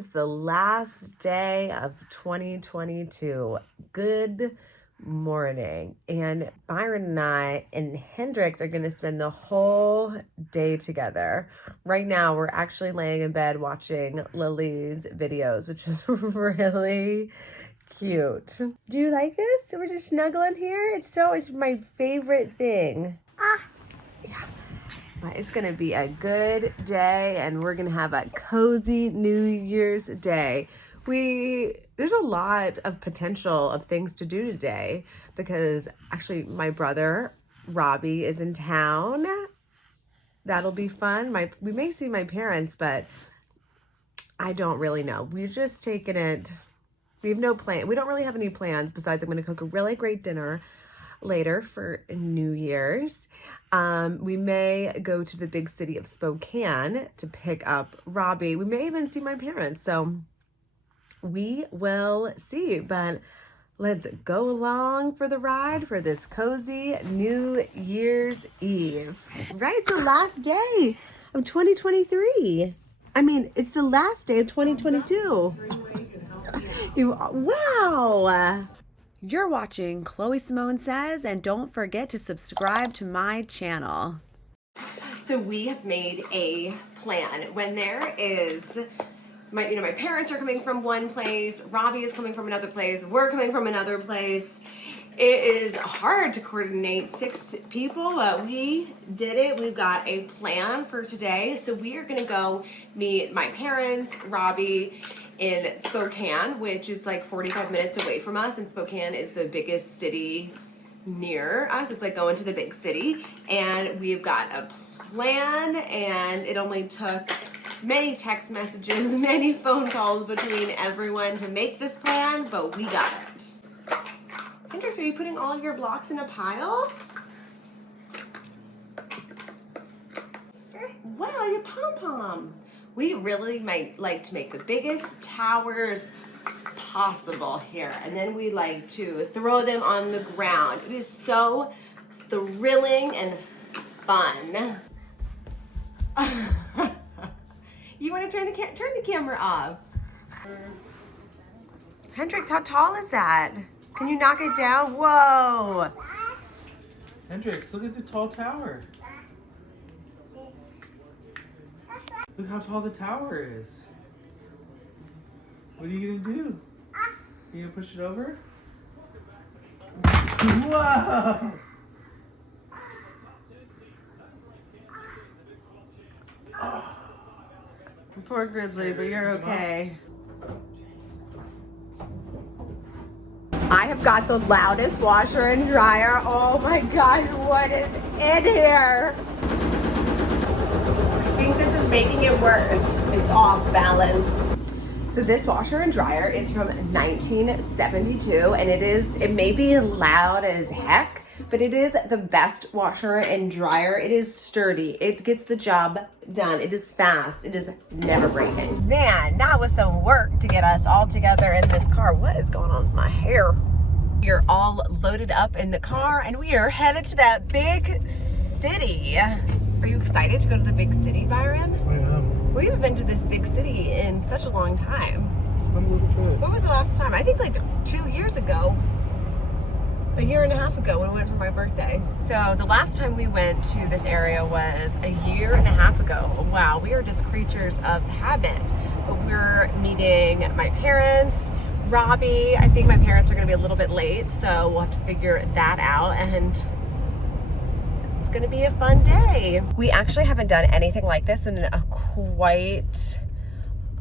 is the last day of 2022. Good morning. And Byron and I and Hendrix are going to spend the whole day together. Right now, we're actually laying in bed watching Lily's videos, which is really cute. Do you like this? We're just snuggling here. It's my favorite thing. Yeah. But it's gonna be a good day, and we're gonna have a cozy New Year's Day. There's a lot of potential of things to do today because actually my brother Robby is in town. That'll be fun. We may see my parents, but I don't really know. We're just taking it. We have no plan. We don't really have any plans besides I'm going to cook a really great dinner later for New Year's. We may go to the big city of Spokane to pick up Robby. We may even see my parents. So we will see. But let's go along for the ride for this cozy New Year's Eve. Right? It's the last day of 2023. I mean, it's the last day of 2022. Wow. You're watching Chloe Simone Says, and don't forget to subscribe to my channel. So we have made a plan. When there is, my parents are coming from one place, Robby is coming from another place, we're coming from another place. It is hard to coordinate 6 people, but we did it. We've got a plan for today. So we are gonna go meet my parents, Robby, in Spokane, which is like 45 minutes away from us. And Spokane is the biggest city near us. It's like going to the big city. And we've got a plan, and it only took many text messages, many phone calls between everyone to make this plan, but we got it. Hendrix, are you putting all of your blocks in a pile? Wow, you pom-pom. We really might like to make the biggest towers possible here. And then we like to throw them on the ground. It is so thrilling and fun. You want to turn the camera off? Hendrix, how tall is that? Can you knock it down? Whoa! Hendrix, look at the tall tower. Look how tall the tower is. What are you gonna do? You gonna push it over? Whoa! Poor Grizzly, but you're okay. I have got the loudest washer and dryer. Oh my God, what is in here? I think this is making it worse. It's off balance. So this washer and dryer is from 1972, and it may be loud as heck, but it is the best washer and dryer. It is sturdy. It gets the job done. It is fast. It is never breaking. Man, that was some work to get us all together in this car. What is going on with my hair? We're all loaded up in the car, and we are headed to that big city. Are you excited to go to the big city, Byron? I am. We haven't been to this big city in such a long time. It's been a little bit. When was the last time? I think like 2 years ago. A year and a half ago when we went for my birthday. So the last time we went to this area was a year and a half ago. Wow, we are just creatures of habit. But we're meeting my parents, Robby. I think my parents are gonna be a little bit late, so we'll have to figure that out, and it's gonna be a fun day. We actually haven't done anything like this in quite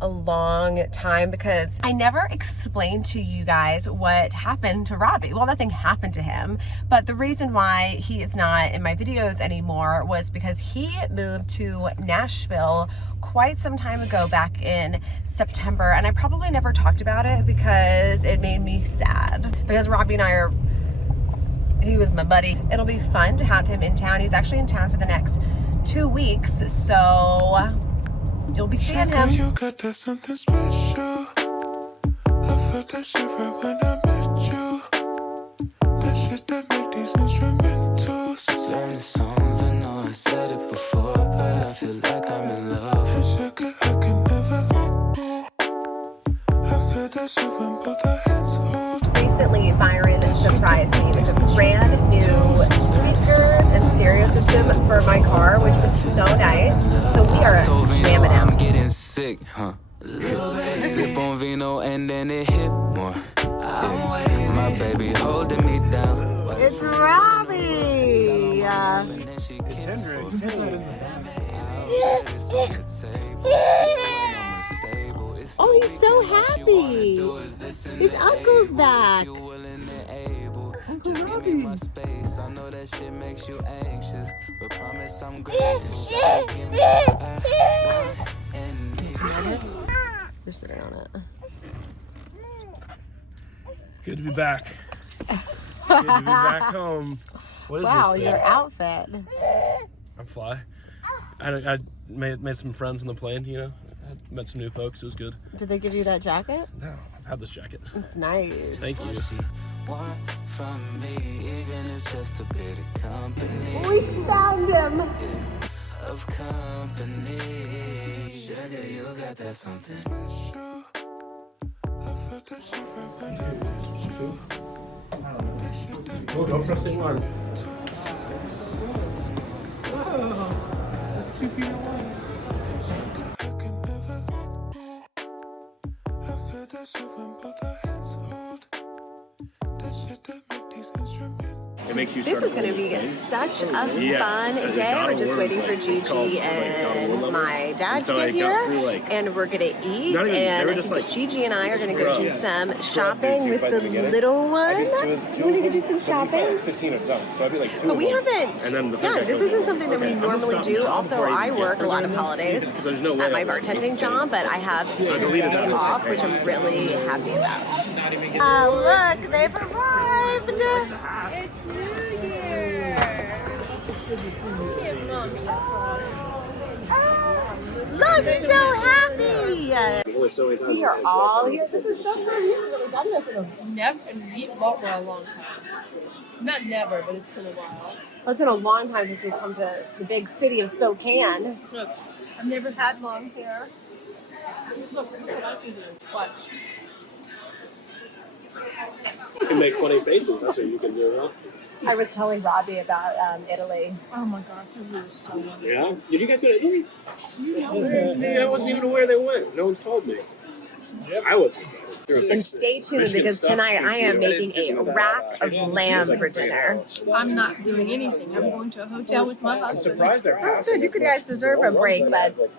a long time because I never explained to you guys what happened to Robby. Well, nothing happened to him, but the reason why he is not in my videos anymore was because he moved to Nashville quite some time ago, back in September, and I probably never talked about it because it made me sad, because Robby and he was my buddy. It'll be fun to have him in town. He's actually in town for the next 2 weeks, so you'll be seeing him. You got that something special. I felt that shit right when I met you. That shit that make these instrumentals. Certain songs, I know I said it before, but I feel like I'm in love. And sugar, I can never let go. which was so nice. So we are jamming out. I'm getting sick, huh? Sip on vino and then it hit more. Yeah. My baby holding me down. It's Robby. It's Hendrix. Oh, he's so happy. His uncle's back. Uncle Robby. I know that shit makes you anxious, but promise I'm grateful. You're sitting on it. Good to be back. Good to be back home. What is Wow, this your thing? outfit. I'm fly. I made some friends on the plane, you know. I met some new folks. It was good. Did they give you that jacket? No, I've had this jacket. It's nice. Thank you. Want from me, even if just a bit of company. We found him. Of company. Sugar, you got that something. Oh, don't press the alarm. That's 2 feet away. This is going to be such a fun day. We're just waiting for Gigi and my dad to get here, and we're going to eat. And Gigi and I are going to go do some shopping with the little one. You want to go do some shopping? 15 of them, so I'd be like 2. But we haven't. Yeah, this isn't something that we normally do. Also, I work a lot of holidays at my bartending job, but I have today off, which I'm really happy about. Look, they've arrived. It's New Year! Give Mommy a call. Look, he's so happy. We are all here. This is so fun. We haven't really done this in a Never, well, for a long time. Not never, but it's been a while. Well, it's been a long time since we've come to the big city of Spokane. Look, I've never had long hair. Look what I can do. Watch. You can make funny faces. That's what you can do, huh? I was telling Robby about Italy. Oh my God, you were so wonderful. Yeah. Did you guys go to Italy? I wasn't even aware they went. No one's told me. Yep. I wasn't. And stay tuned because tonight I am making a rack of lamb for dinner. I'm not doing anything. I'm going to a hotel with my husband. That's good. You guys deserve a break, but But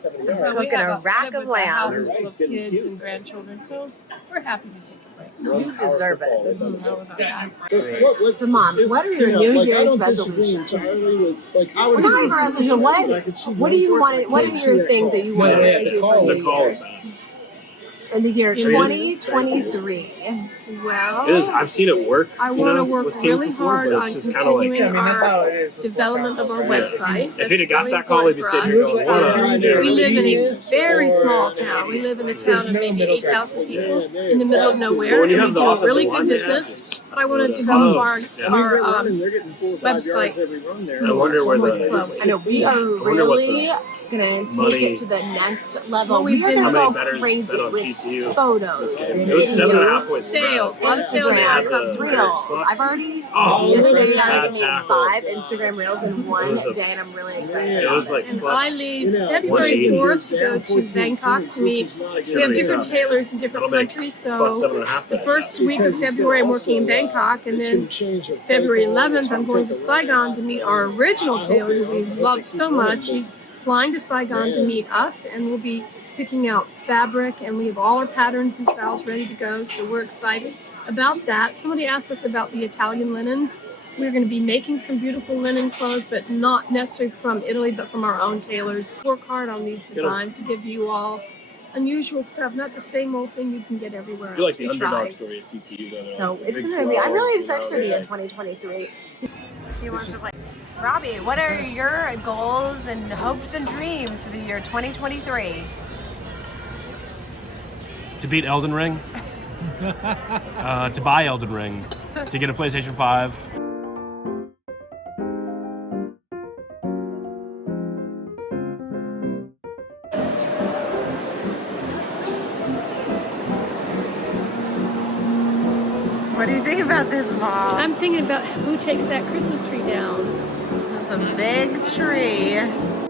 we cooking have a rack of we have a house lamb. full of kids and grandchildren, so we're happy to take a break. You deserve it. How about that? So, Mom, what are your New Year's resolutions? What do you want? What are your things that you want to really do for New Year's? In the year 2023. Well, It is. I've seen it work. I want to work really hard on continuing that's how our it is. development of our website. If he'd have got That's that call, really he'd be important sitting for here us going, because we live in a Genius very or- small town. We live in a town of maybe 8,000 people in the middle of nowhere, But when you and have we the do a offensive really line, good they business. But I want to develop our website I wonder where with the Chloe. I know we are wonder what really gonna take money- it to the next level. Well, we've we are been- gonna how go many betters crazy bet on with TCU. photos, It was 7.5 points. Sales, a lot of sales Instagram, on customers. reels. I've already Oh, the other day I bad already made tackle. 5 Instagram reels in one was a- day, and I'm really excited. It was about like it. And plus I leave February 180. 4th to go to Bangkok to meet. We have different tailors in different That'll make countries, plus so 7.5. the first week of February I'm working in Bangkok, and then February 11th I'm going to Saigon to meet our original tailor who we love so much. He's flying to Saigon to meet us, and we'll be picking out fabric, and we have all our patterns and styles ready to go, so we're excited about that. Somebody asked us about the Italian linens. We're going to be making some beautiful linen clothes, but not necessarily from Italy, but from our own tailors. Work hard on these designs to give you all unusual stuff, not the same old thing you can get everywhere I feel like else. the We underdog try. story at TCU. Though, So it's Big gonna be. I'm 12, really excited for the year yeah. 2023. He wants to play. Robby, what are your goals and hopes and dreams for the year 2023? To beat Elden Ring. To buy Elden Ring. To get a PlayStation 5. What do you think about this, Mom? I'm thinking about who takes that Christmas tree down. It's a big tree.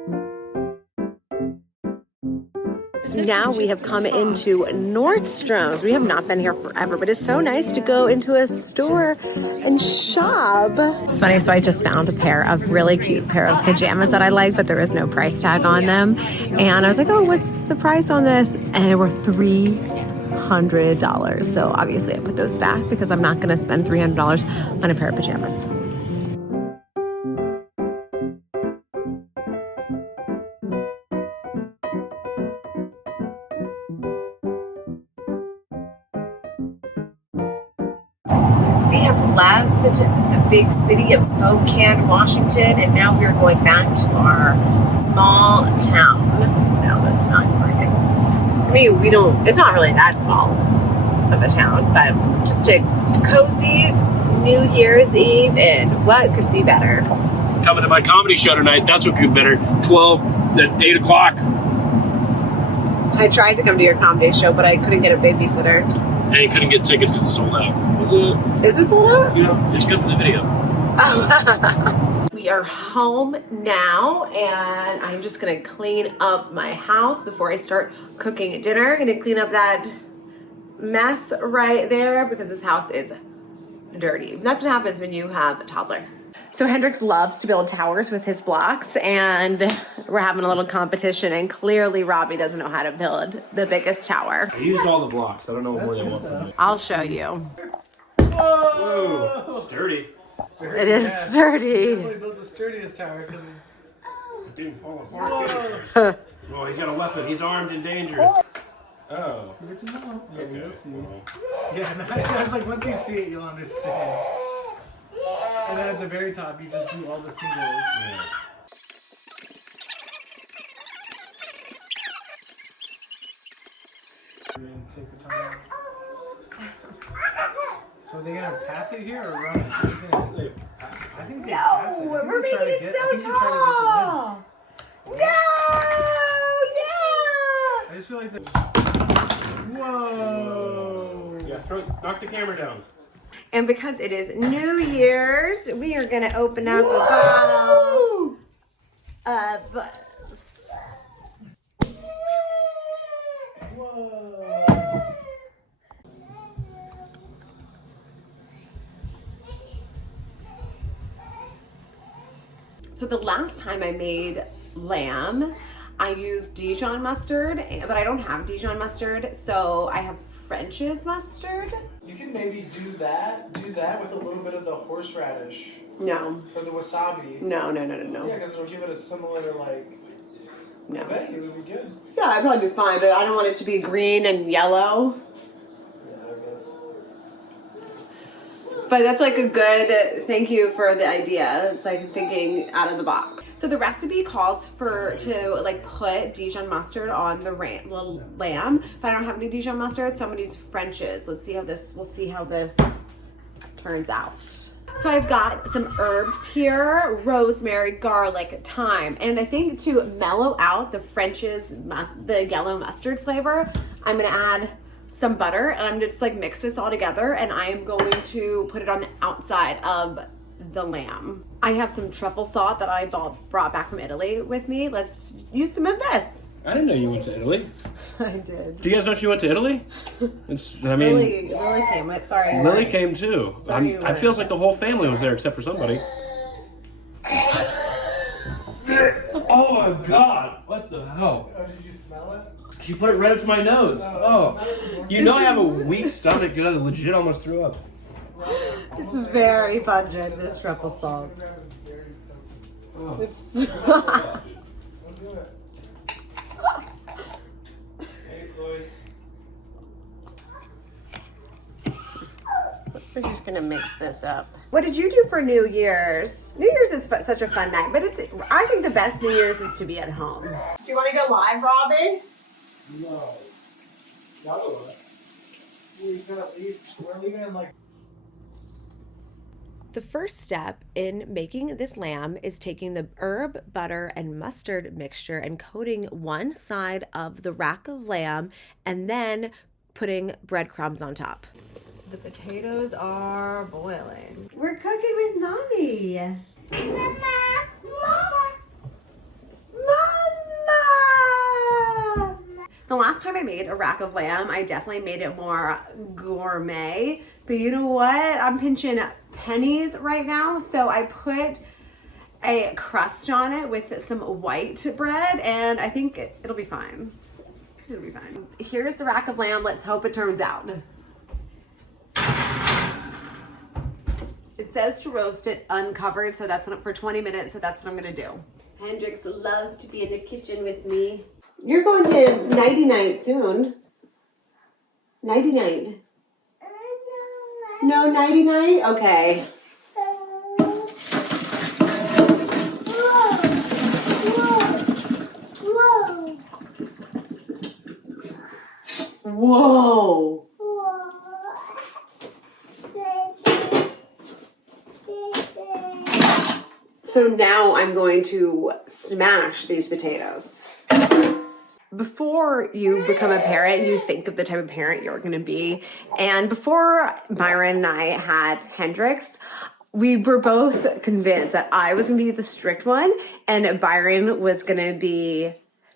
So now we have come into Nordstrom's. We have not been here forever, but it's so nice to go into a store and shop. It's funny, so I just found a pair of really cute pair of pajamas that I like, but there is no price tag on them. And I was like, oh, what's the price on this? And they were $300. So obviously I put those back because I'm not gonna spend $300 on a pair of pajamas. We have left the big city of Spokane, Washington, and now we are going back to our small town. No, that's not working. I mean, it's not really that small of a town, but just a cozy New Year's Eve, and what could be better? Coming to my comedy show tonight, that's what could be better. 8 o'clock. I tried to come to your comedy show, but I couldn't get a babysitter. And you couldn't get tickets because it's sold out. Was it? Is it sold out? Yeah, it's good for the video. We are home now, and I'm just gonna clean up my house before I start cooking dinner. I'm gonna clean up that mess right there because this house is dirty. That's what happens when you have a toddler. So Hendrix loves to build towers with his blocks, and we're having a little competition, and clearly Robby doesn't know how to build the biggest tower. I used all the blocks. I don't know what more they want from me. I'll show you. Whoa! Sturdy. It is sturdy. He built the sturdiest tower because It didn't fall apart. Oh, he's got a weapon. He's armed and dangerous. Oh. good to know. Yeah, Okay. you'll see. Well, Yeah, and I was like, once you see it, you'll understand. And then at the very top, you just do all the singles. yeah. And then take the time. So are they gonna pass it here or run it? I think they pass it. We're making it so tall. No, yeah. I just feel like the. Whoa! Yeah, knock the camera down. And because it is New Year's, we are gonna open up a bottle of So the last time I made lamb, I used Dijon mustard, but I don't have Dijon mustard, so I have French's mustard. You can maybe do that with a little bit of the horseradish No, or the wasabi. no. Yeah, because it'll give it a similar No. I bet it would be good. Yeah, I'd probably be fine, but I don't want it to be green and yellow. Yeah, I guess. But that's like a good, thank you for the idea. It's like thinking out of the box. So the recipe calls to like put Dijon mustard on the lamb, but I don't have any Dijon mustard, so I'm gonna use French's. We'll see how this turns out. So I've got some herbs here, rosemary, garlic, thyme, and I think to mellow out the the yellow mustard flavor, I'm gonna add some butter, and I'm gonna just like mix this all together, and I am going to put it on the outside of the lamb. I have some truffle salt that I brought back from Italy with me. Let's use some of this. I didn't know you went to Italy. I did. Do you guys know she went to Italy? Lily came with. Sorry. Lily came too. Sorry, I feels like the whole family was there except for somebody. Oh my God! What the hell? Oh, did you smell it? She put it right up to my nose. Oh, you know I have a weak stomach, dude. I legit almost threw up. It's very pungent, this truffle salt. It's We're just gonna mix this up. What did you do for New Year's? New Year's is such a fun night, but I think the best New Year's is to be at home. Do you want to go live, Robby? No. No. We're leaving in like. The first step in making this lamb is taking the herb, butter, and mustard mixture and coating one side of the rack of lamb and then putting breadcrumbs on top. The potatoes are boiling. We're cooking with Mommy. Mama! Mama! Mama! The last last time I made a rack of lamb, I definitely made it more gourmet. But you know what? I'm pinching pennies right now. So I put a crust on it with some white bread, and I think it'll be fine. It'll be fine. Here's the rack of lamb. Let's hope it turns out. It says to roast it uncovered, so that's for 20 minutes, so that's what I'm gonna do. Hendrix loves to be in the kitchen with me. You're going to nighty-night soon. Nighty-night. No nighty-night? Okay. Whoa. So now I'm going to smash these potatoes. Before you become a parent, you think of the type of parent you're going to be. And before Byron and I had Hendrix, we were both convinced that I was going to be the strict one and Byron was going to be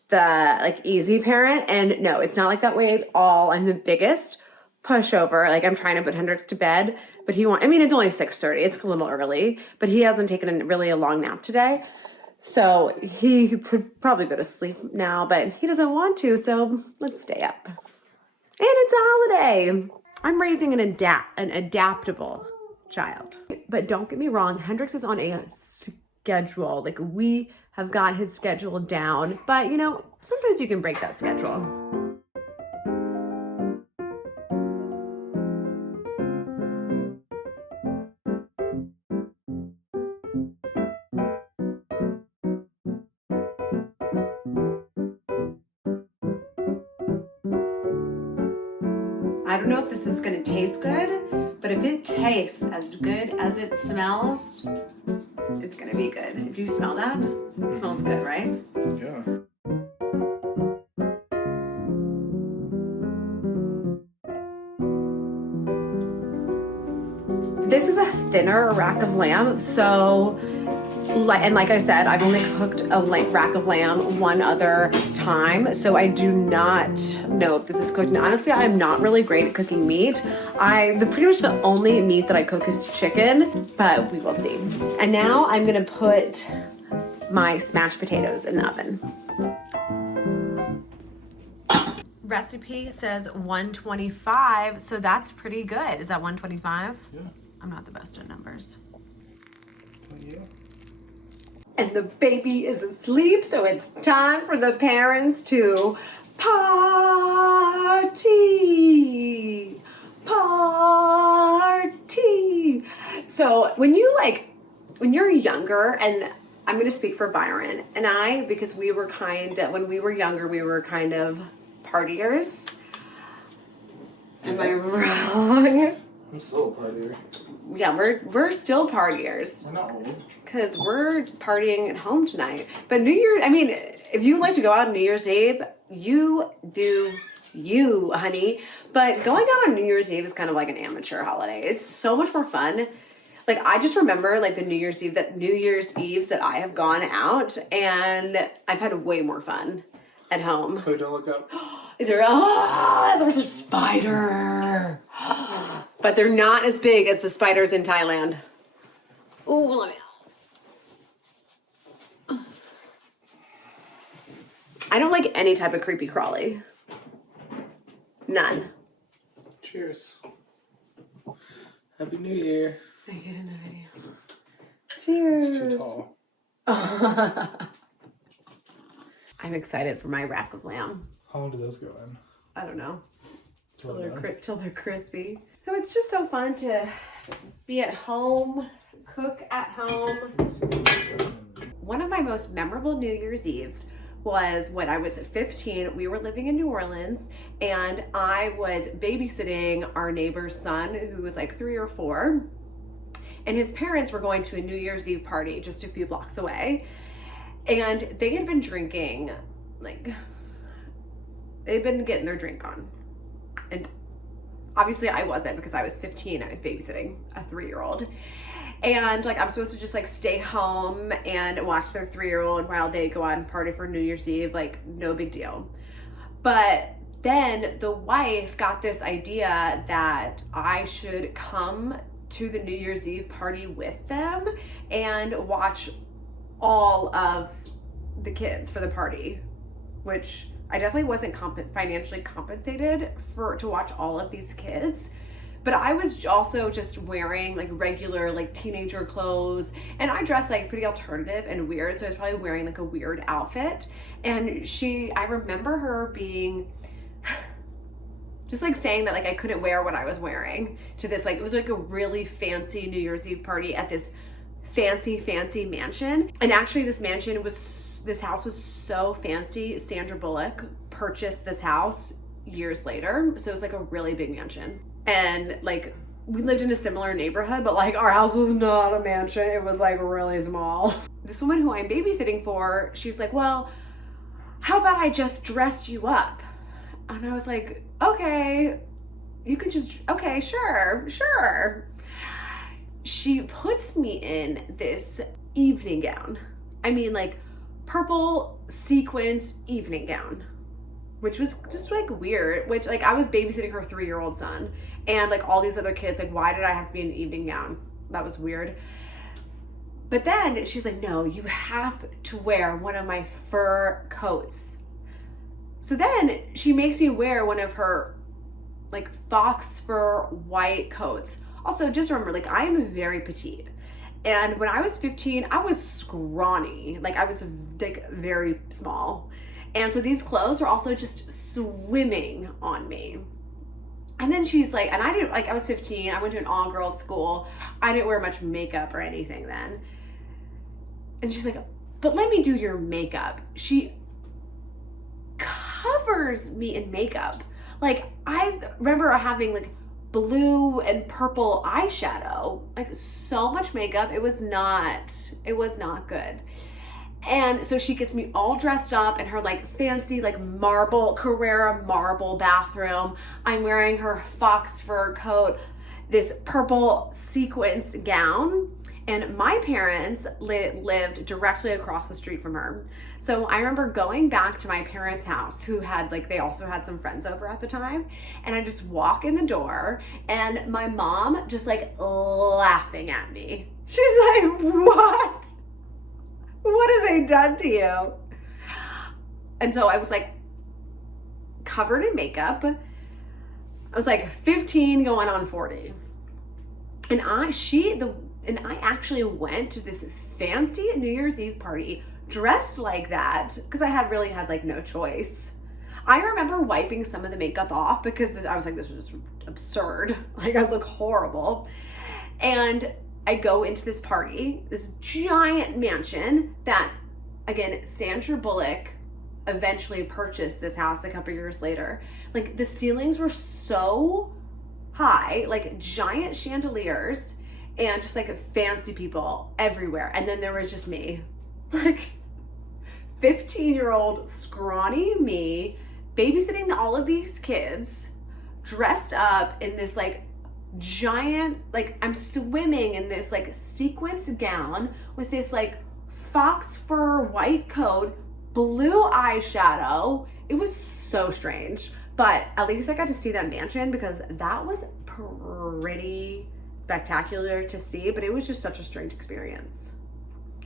the like easy parent. And no, it's not like that way at all. I'm the biggest pushover. Like I'm trying to put Hendrix to bed, but I mean, it's only 6:30. It's a little early, but he hasn't taken a long nap today. So he could probably go to sleep now, but he doesn't want to, so let's stay up. And it's a holiday. I'm raising an adaptable child. But don't get me wrong, Hendrix is on a schedule. Like we have got his schedule down, but you know, sometimes you can break that schedule. I don't know if this is gonna taste good, but if it tastes as good as it smells, it's gonna be good. Do you smell that? It smells good, right? Yeah. This is a thinner rack of lamb, so, and like I said, I've only cooked a rack of lamb one other time, so I do not know if this is cooked. And honestly, I'm not really great at cooking meat. Pretty much the only meat that I cook is chicken, but we will see. And now I'm gonna put my smashed potatoes in the oven. Recipe says 125, so that's pretty good. Is that 125? Yeah. I'm not the best at numbers. Yeah. And the baby is asleep, so it's time for the parents to party. Party. So when you're younger, and I'm gonna speak for Byron and I, because when we were younger, we were kind of partiers. Am I wrong? I'm still a partier. Yeah, we're still partiers. We're not old. Because we're partying at home tonight. But New Year's, I mean, if you like to go out on New Year's Eve, you do you, honey. But going out on New Year's Eve is kind of like an amateur holiday. It's so much more fun. Like, I just remember, like, the New Year's Eves that I have gone out, and I've had way more fun at home. Oh, don't look up. Is there, there's a spider. But they're not as big as the spiders in Thailand. Ooh, let me. I don't like any type of creepy crawly. None. Cheers. Happy New Year. I get in the video. Cheers. It's too tall. I'm excited for my rack of lamb. How long do those go in? I don't know. Till Till they're crispy. So it's just so fun to be at home, cook at home. One of my most memorable New Year's Eves was when I was 15. We were living in New Orleans and I was babysitting our neighbor's son who was like 3 or 4. And his parents were going to a New Year's Eve party just a few blocks away. And they had been drinking, like, they'd been getting their drink on. And obviously I wasn't because I was 15. I was babysitting a 3-year-old. And like, I'm supposed to just like stay home and watch their 3-year-old while they go out and party for New Year's Eve. Like, no big deal. But then the wife got this idea that I should come to the New Year's Eve party with them and watch all of the kids for the party, which I definitely wasn't financially compensated to watch all of these kids. But I was also just wearing like regular like teenager clothes, and I dressed like pretty alternative and weird, so I was probably wearing like a weird outfit. And I remember her being just like saying that like I couldn't wear what I was wearing to this, like it was like a really fancy New Year's Eve party at this fancy mansion. And actually this house was so fancy, Sandra Bullock purchased this house years later, so it was like a really big mansion. And like we lived in a similar neighborhood, but like our house was not a mansion, it was like really small. This woman who I'm babysitting for, she's like, well, how about I just dress you up? And I was like, okay, you could just, okay, sure. She puts me in this evening gown. I mean like purple sequins evening gown, which was just like weird, which like I was babysitting her 3-year-old son and like all these other kids, like why did I have to be in an evening gown? That was weird. But then she's like, no, you have to wear one of my fur coats. So then she makes me wear one of her like fox fur white coats. Also, just remember, like I am very petite. And when I was 15, I was scrawny. Like I was like very small. And so these clothes were also just swimming on me. And then she's like, and I didn't, like I was 15, I went to an all girls school. I didn't wear much makeup or anything then. And she's like, but let me do your makeup. She covers me in makeup. Like I remember having like blue and purple eyeshadow, like so much makeup. It was not good. And so she gets me all dressed up in her like fancy like Carrera marble bathroom. I'm wearing her fox fur coat, this purple sequins gown. And my parents lived directly across the street from her. So I remember going back to my parents' house, who had like, they also had some friends over at the time. And I just walk in the door and my mom just like laughing at me. She's like, what? What have they done to you? And so I was like covered in makeup. I was like 15 going on 40. And I actually went to this fancy New Year's Eve party dressed like that because I had like no choice. I remember wiping some of the makeup off because I was like, this was just absurd. Like I look horrible. And I go into this party, this giant mansion that, again, Sandra Bullock eventually purchased this house a couple years later. Like the ceilings were so high, like giant chandeliers and just like fancy people everywhere. And then there was just me, like 15-year-old scrawny me babysitting all of these kids dressed up in this like giant, like I'm swimming in this like sequins gown with this like fox fur white coat, blue eyeshadow. It was so strange, but at least I got to see that mansion because that was pretty spectacular to see, but it was just such a strange experience.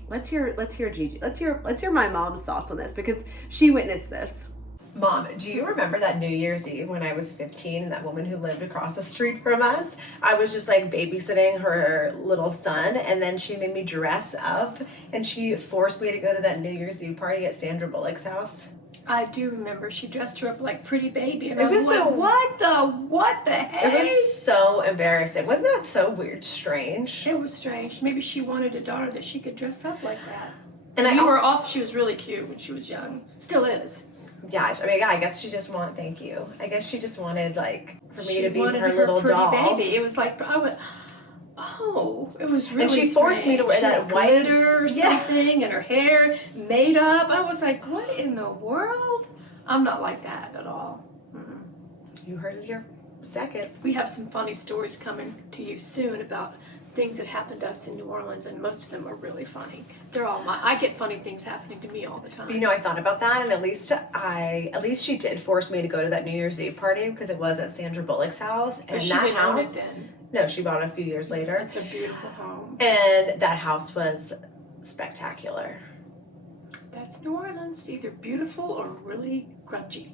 Let's hear Gigi. Let's hear my mom's thoughts on this because she witnessed this. Mom, do you remember that New Year's Eve when I was 15 and that woman who lived across the street from us? I was just like babysitting her little son and then she made me dress up and she forced me to go to that New Year's Eve party at Sandra Bullock's house. I do remember she dressed her up like Pretty Baby. And it was like, so, what the heck? It was so embarrassing. Wasn't that so weird, strange? It was strange. Maybe she wanted a daughter that she could dress up like that. And you were off. She was really cute when she was young. Still is. Yeah, I mean, I guess she just wanted, thank you. I guess she just wanted, like, for me to be her her little pretty doll. Baby. It was like, I went, oh, it was really And she forced me to wear that white glitter or something, and her hair made up. I was like, what in the world? I'm not like that at all. Mm-mm. You heard it here second. We have some funny stories coming to you soon about things that happened to us in New Orleans, and most of them are really funny. They're all I get funny things happening to me all the time. But you know, I thought about that, and at least she did force me to go to that New Year's Eve party because it was at Sandra Bullock's house, and But she that didn't own house. it then. No, she bought it a few years later. It's a beautiful home. And that house was spectacular. That's New Orleans, either beautiful or really grungy.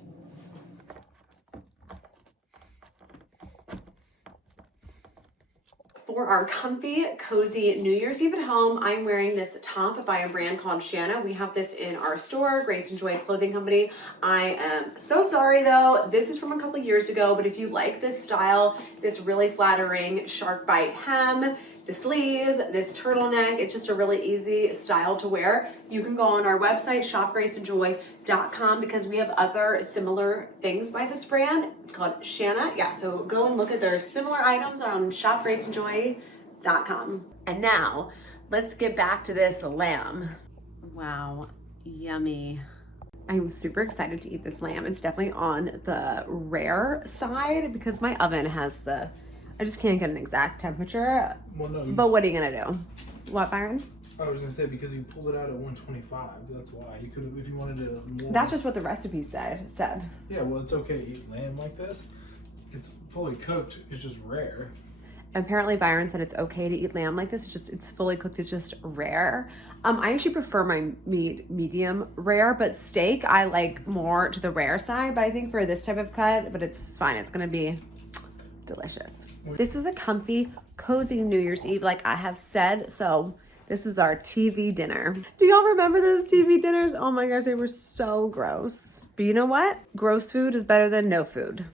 For our comfy, cozy New Year's Eve at home, I'm wearing this top by a brand called Shanna. We have this in our store, Grace and Joy Clothing Company. I am so sorry though, this is from a couple years ago, but if you like this style, this really flattering shark bite hem, the sleeves, this turtleneck, it's just a really easy style to wear. You can go on our website, shopgraceandjoy.com, because we have other similar things by this brand. It's called Shanna. Yeah, so go and look at their similar items on shopgraceandjoy.com. And now, let's get back to this lamb. Wow, yummy. I'm super excited to eat this lamb. It's definitely on the rare side because my oven has I just can't get an exact temperature. Well, no, But what are you gonna do? What, Byron? I was gonna say because you pulled it out at 125. That's why you could have, if you wanted to. More. That's just what the recipe said. Yeah, well, it's okay to eat lamb like this. It's fully cooked. It's just rare. Apparently Byron said it's okay to eat lamb like this. It's fully cooked. It's just rare. I actually prefer my meat medium rare, but steak I like more to the rare side. But I think for this type of cut, but it's fine. It's gonna be delicious. This is a comfy, cozy New Year's Eve, like I have said. So this is our TV dinner. Do y'all remember those TV dinners? Oh my gosh, they were so gross. But you know what? Gross food is better than no food.